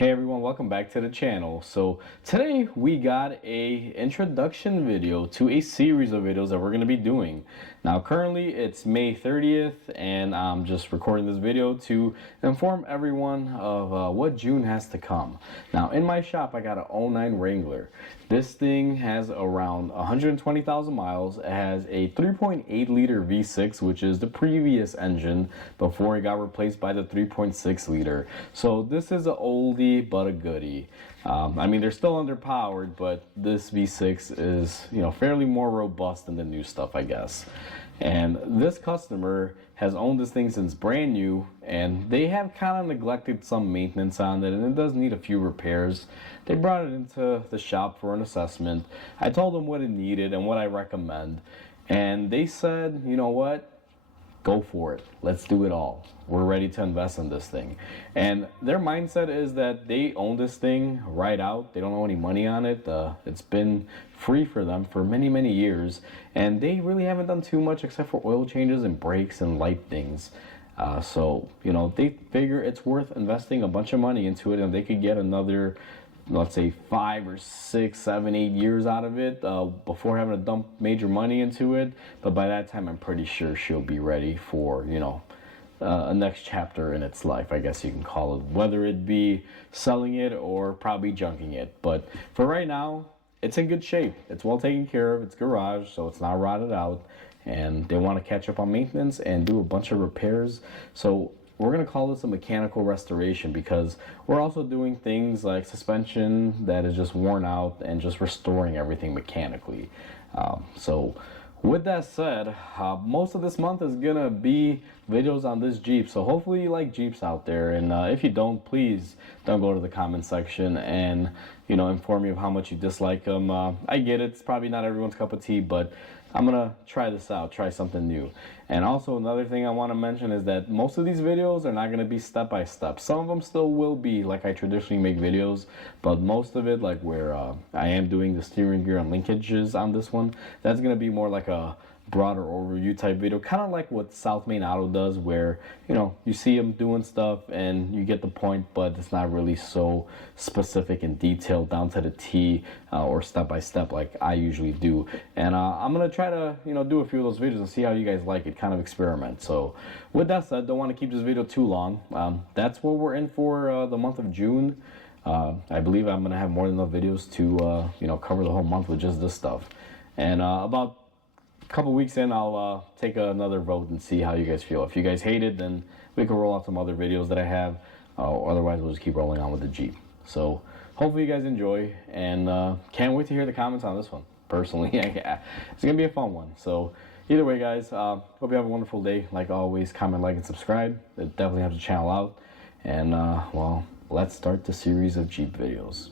Hey everyone, welcome back to the channel. So today we got a introduction video to a series of videos that we're going to be doing. Now currently it's May 30th and I'm just recording this video to inform everyone of what June has to come. Now in my shop I got an 09 Wrangler. This thing has around 120,000 miles. It has a 3.8 liter V6, which is the previous engine before it got replaced by the 3.6 liter. So this is an oldie but a goodie. I mean, they're still underpowered, but this V6 is, fairly more robust than the new stuff, I guess. And this customer has owned this thing since brand new, and they have kind of neglected some maintenance on it, and it does need a few repairs. They brought it into the shop for an assessment. I told them what it needed and what I recommend, and they said, you know what? Go for it. Let's do it all. We're ready to invest in this thing. And their mindset is that they own this thing right out. They don't owe any money on it. It's been free for them for many, many years. And they really haven't done too much except for oil changes and brakes and light things. So, they figure it's worth investing a bunch of money into it, and they could get another, let's say 5 or 6, 7, 8 years out of it before having to dump major money into it. But by that time, I'm pretty sure she'll be ready for, a next chapter in its life, I guess you can call it, whether it be selling it or probably junking it. But for right now, it's in good shape. It's well taken care of. It's garage, so it's not rotted out. And they want to catch up on maintenance and do a bunch of repairs. So we're going to call this a mechanical restoration, because we're also doing things like suspension that is just worn out and just restoring everything mechanically. So with that said, most of this month is going to be videos on this Jeep. So hopefully you like Jeeps out there. And if you don't, please don't go to the comment section and, inform me of how much you dislike them. I get it. It's probably not everyone's cup of tea, but I'm gonna try this out, try something new. And also another thing I want to mention is that most of these videos are not gonna be step by step. Some of them still will be like I traditionally make videos, but most of it, like where I am doing the steering gear and linkages on this one, that's gonna be more like a broader overview type video, kind of like what South Main Auto does, where you see them doing stuff and you get the point, but it's not really so specific and detailed down to the T or step by step like I usually do. And I'm gonna try to do a few of those videos and see how you guys like it, kind of experiment. So with that said, don't want to keep this video too long. That's what we're in for the month of June. I believe I'm gonna have more than enough videos to cover the whole month with just this stuff. And about couple weeks in, I'll take another vote and see how you guys feel. If you guys hate it, then we can roll out some other videos that I have. Otherwise, we'll just keep rolling on with the Jeep. So hopefully you guys enjoy, and can't wait to hear the comments on this one. Personally, it's gonna be a fun one. So either way, guys, hope you have a wonderful day. Like always, comment, like, and subscribe. It definitely helps the channel out. And well, let's start the series of Jeep videos.